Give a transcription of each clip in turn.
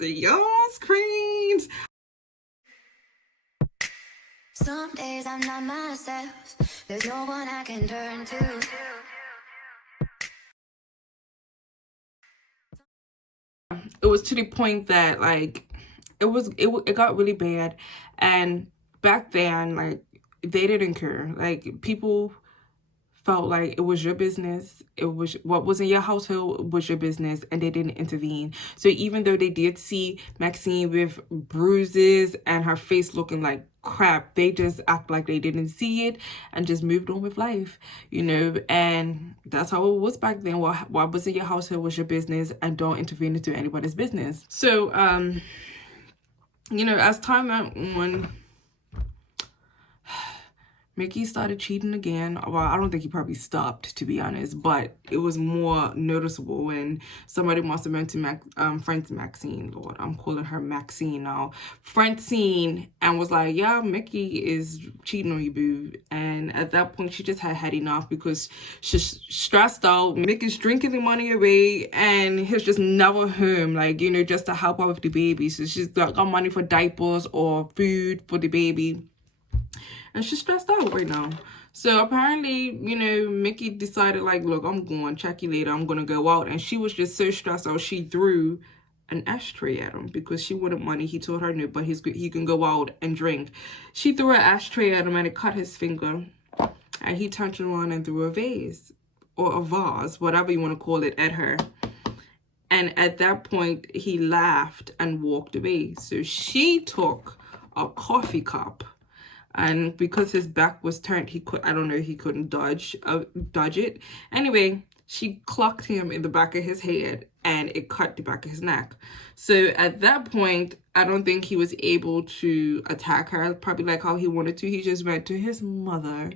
Your screens. Some days I'm not myself. There's no one I can turn to. It was to the point that like it got really bad, and back then like they didn't care. Like people felt like it was your business. It was what was in your household was your business, and they didn't intervene. So even though they did see Maxine with bruises and her face looking like crap, they just act like they didn't see it and just moved on with life, you know. And that's how it was back then. What was in your household was your business, and don't intervene into anybody's business. So you know, as time went on, Mickey started cheating again. Well, I don't think he probably stopped, to be honest, but it was more noticeable when somebody must have mentioned Maxine. Lord, I'm calling her Maxine now. Francine, and was like, yeah, Mickey is cheating on you, boo. And at that point, she just had enough because she's stressed out. Mickey's drinking the money away, and he's just never home, like, you know, just to help out with the baby. So she's got money for diapers or food for the baby. And she's stressed out right now. So apparently, you know, Mickey decided like, look, I'm going, check you later, I'm gonna go out. And she was just so stressed out, she threw an ashtray at him because she wanted money. He told her no, but he can go out and drink. She threw an ashtray at him and it cut his finger. And he turned around and threw a vase or a vase, whatever you want to call it, at her. And at that point, he laughed and walked away. So she took a coffee cup, and because his back was turned, he couldn't dodge it. Anyway, she clocked him in the back of his head, and it cut the back of his neck. So at that point, I don't think he was able to attack her, probably like how he wanted to. He just went to his mother,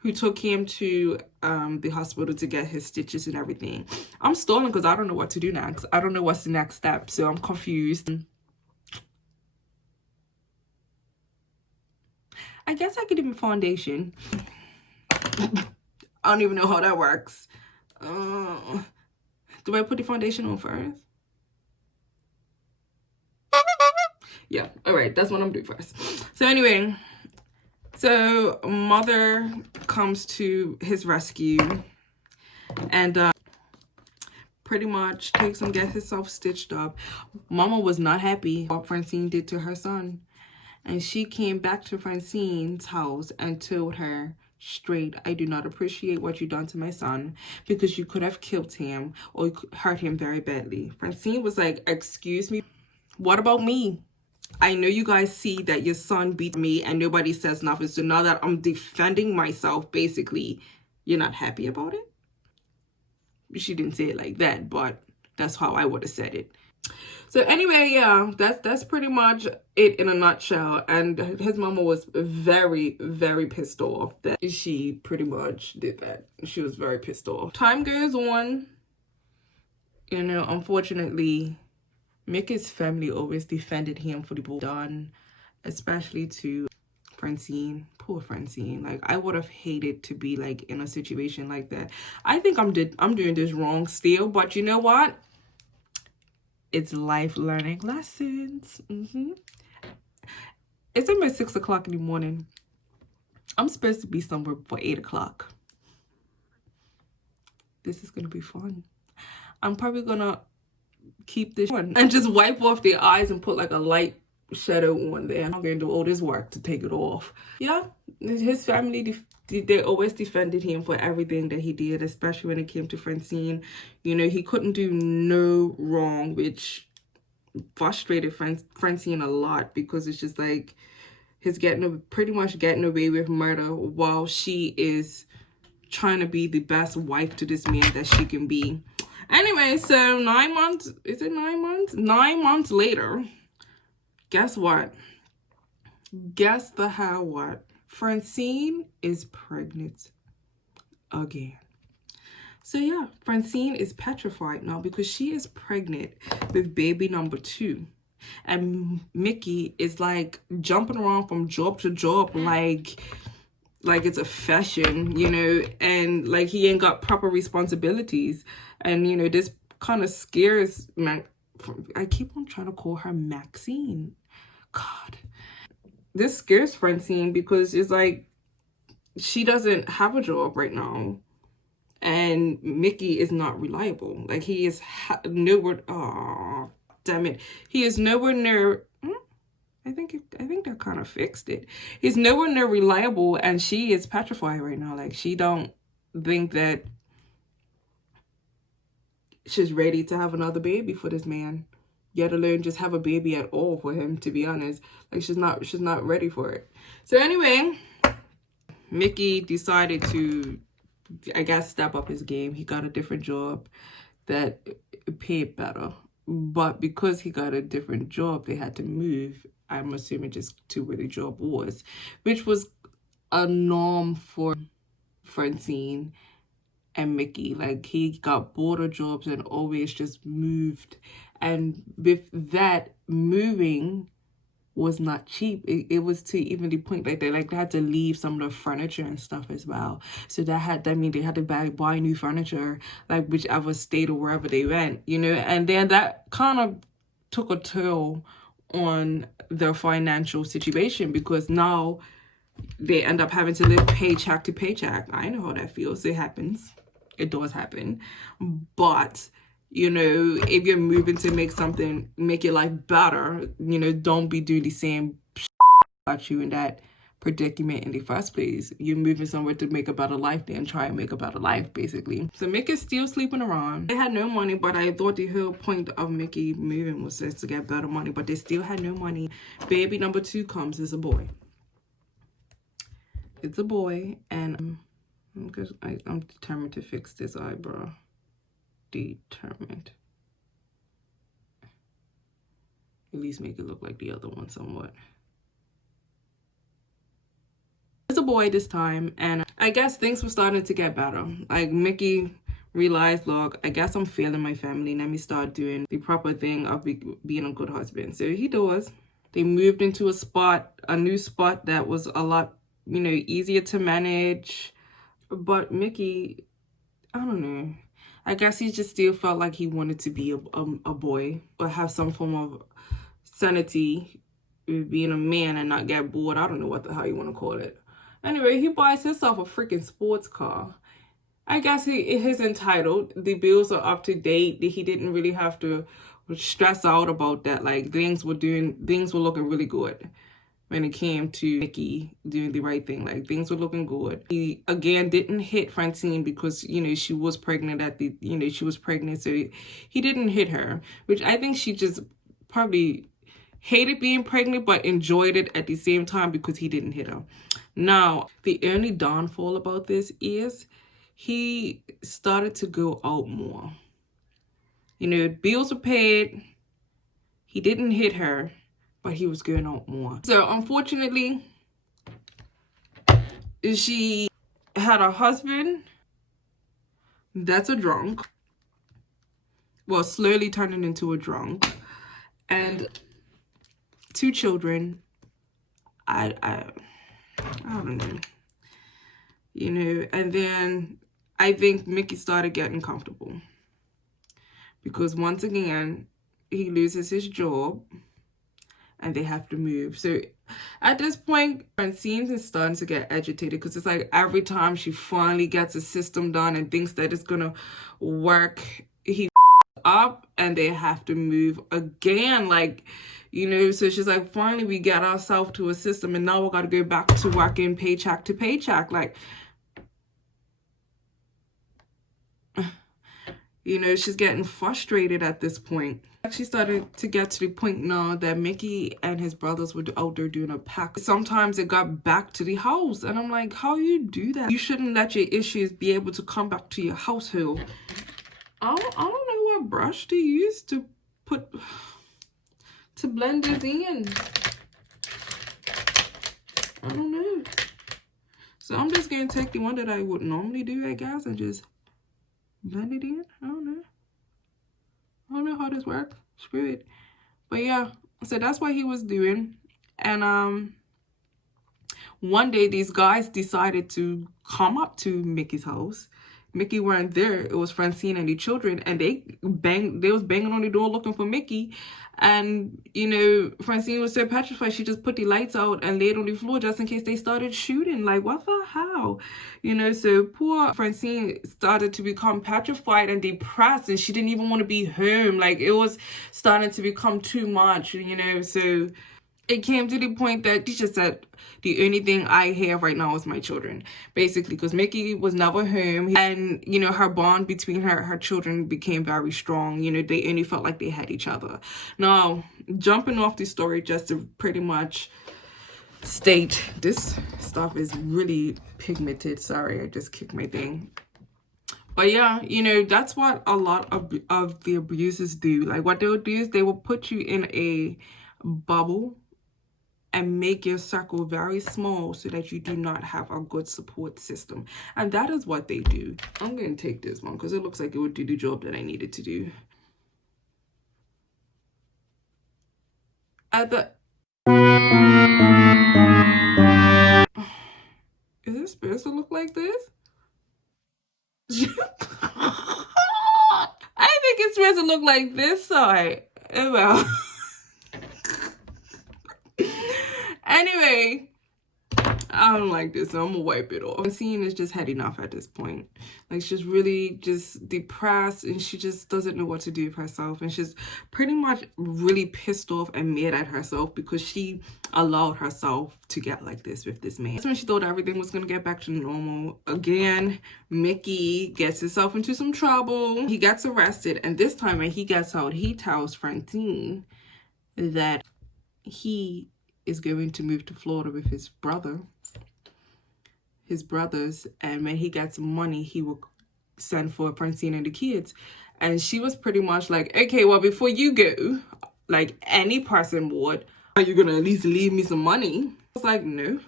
who took him to the hospital to get his stitches and everything. I'm stalling because I don't know what to do next. I don't know what's the next step, so I'm confused. I guess I could do foundation. I don't even know how that works. Do I put the foundation on first? Yeah, all right, that's what I'm doing first. So anyway, so mother comes to his rescue and pretty much takes him, get himself stitched up. Mama was not happy what Francine did to her son. And she came back to Francine's house and told her straight, I do not appreciate what you done to my son because you could have killed him or hurt him very badly. Francine was like, excuse me, what about me? I know you guys see that your son beat me and nobody says nothing. So now that I'm defending myself, basically, you're not happy about it? She didn't say it like that, but that's how I would have said it. So anyway, yeah, that's pretty much it in a nutshell. And his mama was very, very pissed off that she pretty much did that. She was very pissed off. Time goes on. You know, unfortunately, Mickey's family always defended him for the bull done, especially to Francine. Poor Francine. Like, I would have hated to be like in a situation like that. I think I'm doing this wrong still, but you know what? It's life learning lessons. It's almost 6 o'clock in the morning. I'm supposed to be somewhere for 8 o'clock. This is gonna be fun. I'm probably gonna keep this on and just wipe off the eyes and put like a light shadow on there. I'm gonna do all this work to take it off. Yeah, his family, they always defended him for everything that he did, especially when it came to Francine. You know, he couldn't do no wrong, which frustrated Francine a lot because it's just like he's pretty much getting away with murder while she is trying to be the best wife to this man that she can be. Anyway, so 9 months, is it 9 months? 9 months later, guess what? Guess the hell what? Francine is pregnant again. So yeah, Francine is petrified now because she is pregnant with baby number 2. And Mickey is like jumping around from job to job like it's a fashion, you know, and like he ain't got proper responsibilities. And, you know, this kind of scares I keep on trying to call her Maxine. God. This scares Francine because it's like she doesn't have a job right now. And Mickey is not reliable. Like, he is nowhere. Oh, damn it. He is nowhere near. I think that kind of fixed it. He's nowhere near reliable, and she is petrified right now. Like, she don't think that she's ready to have another baby for this man, yet alone just have a baby at all for him, to be honest. Like, she's not ready for it. So anyway, Mickey decided to, I guess, step up his game. He got a different job that paid better, but because he got a different job, they had to move. I'm assuming just to where the job was, which was a norm for Francine and Mickey. Like, he got bored of jobs and always just moved. And with that, moving was not cheap. It was to even the point like they had to leave some of the furniture and stuff as well. So that mean they had to buy new furniture, like whichever state or wherever they went, you know. And then that kind of took a toll on their financial situation, because now they end up having to live paycheck to paycheck. I know how that feels. It happens. It does happen. But, you know, if you're moving to make your life better, you know, don't be doing the same about you in that predicament in the first place. You're moving somewhere to make a better life, then try and make a better life, basically. So Mickey's still sleeping around. They had no money, but I thought the whole point of Mickey moving was just to get better money, but they still had no money. Baby number 2 comes. It's a boy. It's a boy, and because I'm determined to fix this eyebrow. Determined. At least make it look like the other one somewhat. It's a boy this time, and I guess things were starting to get better. Like, Mickey realized, look, I guess I'm failing my family. Let me start doing the proper thing of being a good husband. So he does. They moved into a new spot that was a lot, you know, easier to manage. But Mickey, I don't know. I guess he just still felt like he wanted to be a boy, or have some form of sanity with being a man and not get bored. I don't know what the hell you want to call it. Anyway, he buys himself a freaking sports car. I guess he's entitled. The bills are up to date. He didn't really have to stress out about that. Like, things were looking really good when it came to Mickey doing the right thing. Like, things were looking good. He, again, didn't hit Francine because, you know, she was pregnant so he didn't hit her, which I think she just probably hated being pregnant, but enjoyed it at the same time because he didn't hit her. Now, the only downfall about this is he started to go out more. You know, bills were paid. He didn't hit her, but he was going out more. So, unfortunately, she had a husband that's a drunk. Well, slowly turning into a drunk. And 2 children. I don't know. You know, and then I think Mickey started getting comfortable. Because once again, he loses his job and they have to move. So at this point, Francine is starting to get agitated, because it's like every time she finally gets a system done and thinks that it's gonna work, he up and they have to move again. Like, you know, so she's like, finally we got ourselves to a system and now we gotta go back to working paycheck to paycheck. Like, you know, she's getting frustrated at this point. She started to get to the point now that Mickey and his brothers were out there doing a pack. Sometimes it got back to the house. And I'm like, how you do that? You shouldn't let your issues be able to come back to your household. I don't know what brush to use to blend this in. I don't know. So I'm just going to take the one that I would normally do, I guess, and just blend it in. I don't know how this works. Screw it. But yeah, so that's what he was doing. And one day these guys decided to come up to Mickey's house Mickey weren't there. It was Francine and the children, and they was banging on the door looking for Mickey. And, you know, Francine was so petrified, she just put the lights out and laid on the floor just in case they started shooting. Like, what the hell? You know, so poor Francine started to become petrified and depressed, and she didn't even want to be home. Like, it was starting to become too much, you know, so it came to the point that she just said, the only thing I have right now is my children, basically, because Mickey was never home. And, you know, her bond between her children became very strong. You know, they only felt like they had each other. Now, jumping off the story, just to pretty much state, this stuff is really pigmented. Sorry, I just kicked my thing. But yeah, you know, that's what a lot of the abusers do. Like, what they will do is they will put you in a bubble and make your circle very small so that you do not have a good support system. And that is what they do. I'm going to take this one because it looks like it would do the job that I needed to do. Is this supposed to look like this? I think it's supposed to look like this side. Oh well. Anyway, I don't like this, so I'm gonna wipe it off. Francine is just had enough at this point. Like, she's really just depressed, and she just doesn't know what to do with herself, and she's pretty much really pissed off and mad at herself because she allowed herself to get like this with this man. That's when she thought everything was gonna get back to normal. Again, Mickey gets himself into some trouble. He gets arrested, and this time when he gets out, he tells Francine that he is going to move to Florida with his brothers, and when he gets money, he will send for Francine and the kids. And she was pretty much like, okay, well, before you go, like any person would, are you gonna at least leave me some money? I was like, no.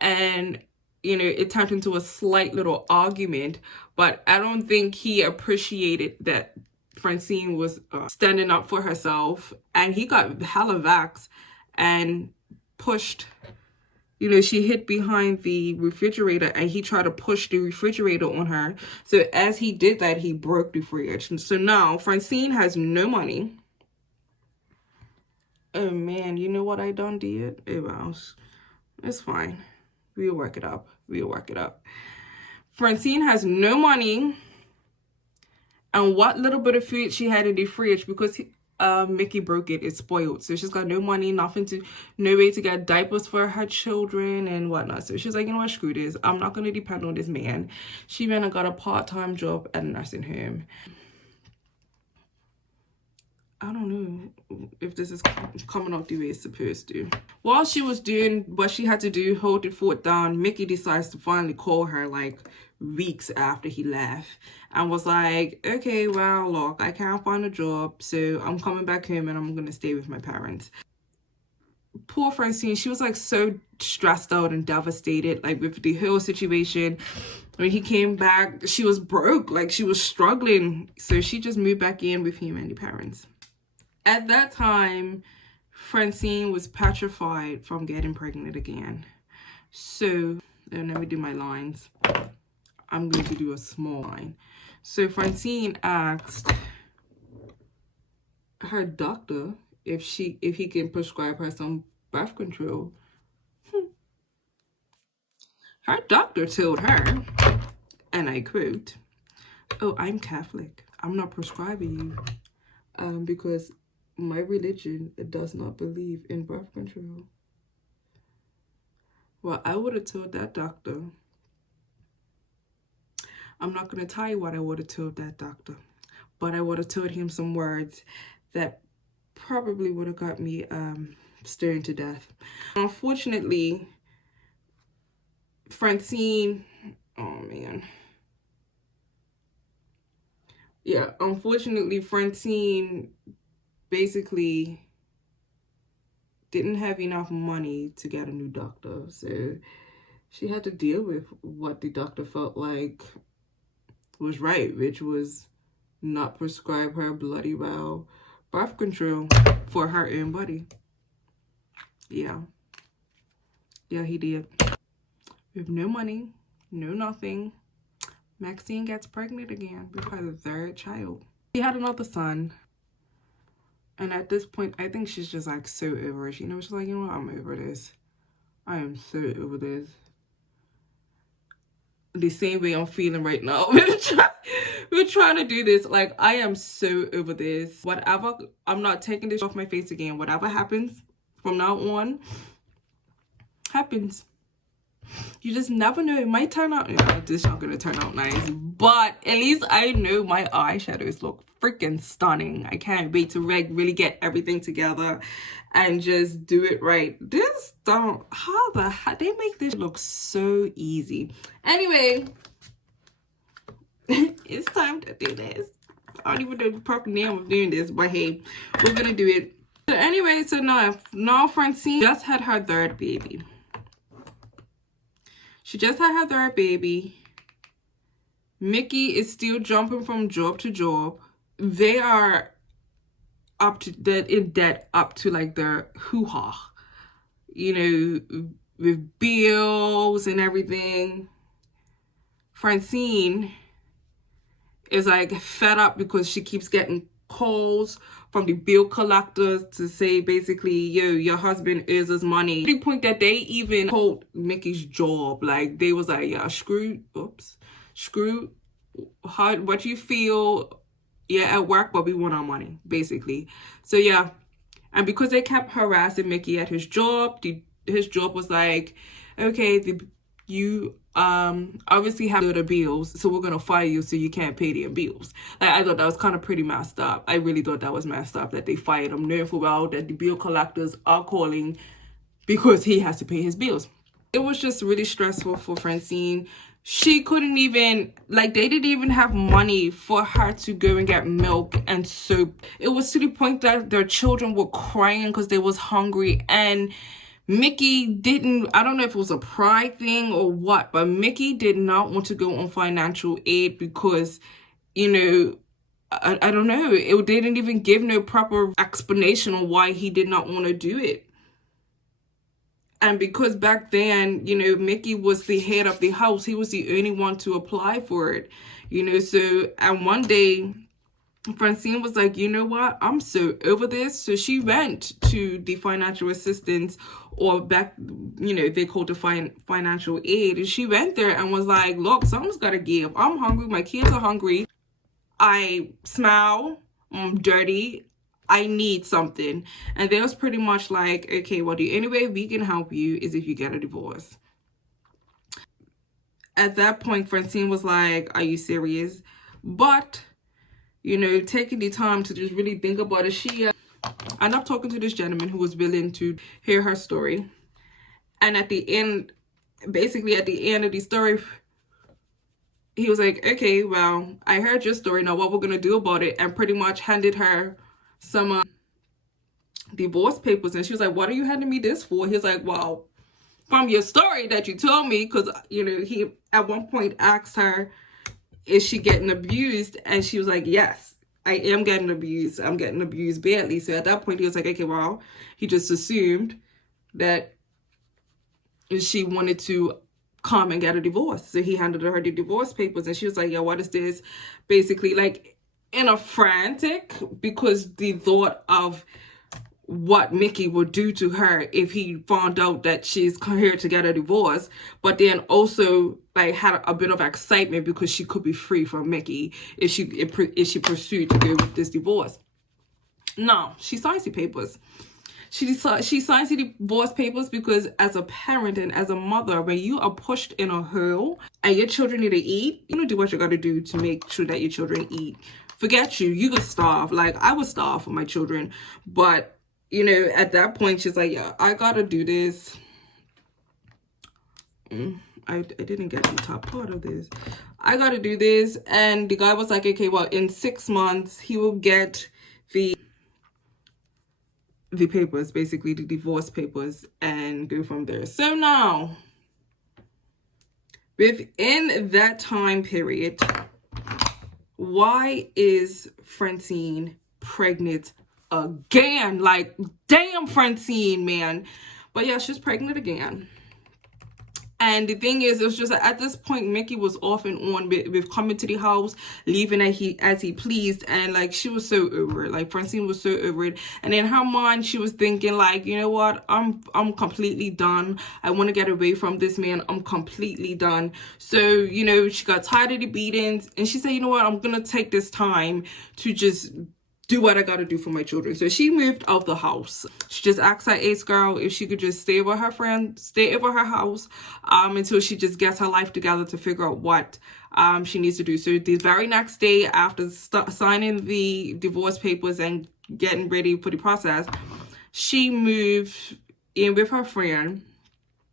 And, you know, it turned into a slight little argument, but I don't think he appreciated that Francine was standing up for herself, and he got hella vexed and pushed. You know, she hid behind the refrigerator, and he tried to push the refrigerator on her. So as he did that, he broke the fridge. And so now Francine has no money. Oh man, you know what I done did? It was. It's fine. We'll work it up. We'll work it up. Francine has no money. And what little bit of food she had in the fridge, because Mickey broke it, it's spoiled. So she's got no money, no way to get diapers for her children and whatnot. So she's like, you know what, screw this. I'm not going to depend on this man. She went and got a part-time job at a nursing home. I don't know if this is coming out the way it's supposed to. While she was doing what she had to do, hold the fort down, Mickey decides to finally call her like weeks after he left and was like, okay, well, look, I can't find a job, so I'm coming back home and I'm gonna stay with my parents. Poor Francine, she was like so stressed out and devastated, like with the whole situation. When he came back, she was broke, like she was struggling, so she just moved back in with him and the parents. At that time, Francine was petrified from getting pregnant again. So, and let me do my lines. I'm going to do a small line. So Francine asked her doctor if he can prescribe her some birth control. Her doctor told her, and I quote, "Oh, I'm Catholic. I'm not prescribing you because my religion does not believe in birth control." Well, I would have told that doctor. I'm not going to tell you what I would have told that doctor, but I would have told him some words that probably would have got me stoned to death. Unfortunately, Francine, oh man. Yeah, unfortunately, Francine basically didn't have enough money to get a new doctor, so she had to deal with what the doctor felt like was right, which was not prescribe her bloody well birth control for her own body. Yeah, he did. With no money, no nothing, Maxine gets pregnant again with her third child. She had another son. And at this point, I think she's just like so over it. You know, she's like, you know what, I'm over this. I am so over this. The same way I'm feeling right now. We're trying to do this. Like, I am so over this. Whatever, I'm not taking this off my face again. Whatever happens from now on, happens. You just never know. It might turn out, this is not going to turn out nice. But at least I know my eyeshadows look freaking stunning. I can't wait to really get everything together and just do it right. This don't, how the heck, they make this look so easy. Anyway, it's time to do this. I don't even know the proper name of doing this, but hey, we're going to do it. So anyway, so now Francine just had her third baby. She just had her third baby. Mickey is still jumping from job to job. They are up to debt up to like their hoo-ha. You know, with bills and everything. Francine is like fed up because she keeps getting calls from the bill collectors to say basically, yo, your husband owes us money. To the point that they even told Mickey's job, like they was like, yeah, screw how what you feel, yeah, at work, but we want our money, basically. So yeah, and because they kept harassing Mickey at his job, his job was like, okay, you obviously have the bills, so we're gonna fire you so you can't pay their bills. Like, I thought that was kind of pretty messed up. I really thought that was messed up that they fired him, knowing full well that the bill collectors are calling because he has to pay his bills. It was just really stressful for Francine. She couldn't even, like, they didn't even have money for her to go and get milk and soap. It was to the point that their children were crying because they was hungry, and Mickey didn't, I don't know if it was a pride thing or what, but Mickey did not want to go on financial aid because, you know, I don't know. They didn't even give no proper explanation on why he did not want to do it. And because back then, you know, Mickey was the head of the house, he was the only one to apply for it, you know. So, and one day, Francine was like, you know what, I'm so over this. So she went to the financial assistance, or back, you know, they called it financial aid. And she went there and was like, look, someone's got to give. I'm hungry. My kids are hungry. I smell. I'm dirty. I need something. And they was pretty much like, okay, well, the only way we can help you is if you get a divorce. At that point, Francine was like, are you serious? But, you know, taking the time to just really think about it, she ended up talking to this gentleman who was willing to hear her story. And at the end, basically at the end of the story, he was like, okay, well, I heard your story. Now what we're going to do about it? And pretty much handed her some divorce papers. And she was like, what are you handing me this for? He was like, well, from your story that you told me, because, you know, he at one point asked her, is she getting abused? And she was like, yes, I am getting abused. I'm getting abused badly. So at that point, he was like, okay, well, he just assumed that she wanted to come and get a divorce. So he handed her the divorce papers, and she was like, yeah, what is this? Basically, like, in a frantic, because the thought of what Mickey would do to her if he found out that she's here to get a divorce, but then also like had a bit of excitement because she could be free from Mickey if she pursued to go with this divorce. No, she signs the papers. She signs the divorce papers because as a parent and as a mother, when you are pushed in a hole and your children need to eat, you don't do what you got to do to make sure that your children eat. Forget you could starve. Like, I would starve for my children, but you know, at that point, she's like, yeah, I gotta do this. I didn't get the top part of this. I gotta do this. And the guy was like, okay, well, in 6 months, he will get the papers, basically the divorce papers, and go from there. So now, within that time period, why is Francine pregnant again? Like, damn, Francine, man. But yeah, she's pregnant again. And the thing is, it was just at this point, Mickey was off and on with coming to the house, leaving as he pleased. And like, she was so over it. Like, Francine was so over it. And in her mind, she was thinking like, you know what? I'm completely done. I want to get away from this man. I'm completely done. So, you know, she got tired of the beatings. And she said, you know what? I'm going to take this time to just do what I gotta do for my children. So she moved out the house. She just asked her ace girl if she could just stay with her friend, stay over her house until she just gets her life together to figure out what she needs to do. So the very next day, after signing the divorce papers and getting ready for the process, she moved in with her friend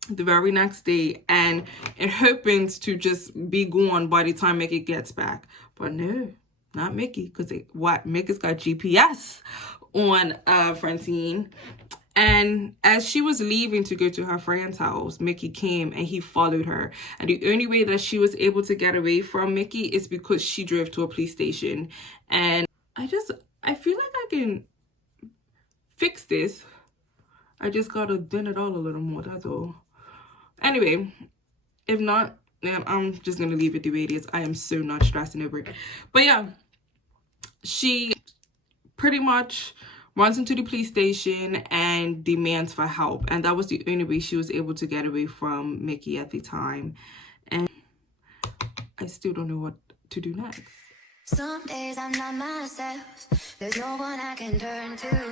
the very next day and hoping to just be gone by the time Mickey gets back. But no, not Mickey, because Mickey's got GPS on Francine. And as she was leaving to go to her friend's house, Mickey came and he followed her. And the only way that she was able to get away from Mickey is because she drove to a police station. And I feel like I can fix this. I just gotta bend it all a little more, that's all. Anyway, if not, then I'm just gonna leave it the way it is. I am so not stressing over it. But yeah, she pretty much runs into the police station and demands for help. And that was the only way she was able to get away from Mickey at the time. And I still don't know what to do next. Some days I'm not myself. There's no one I can turn to.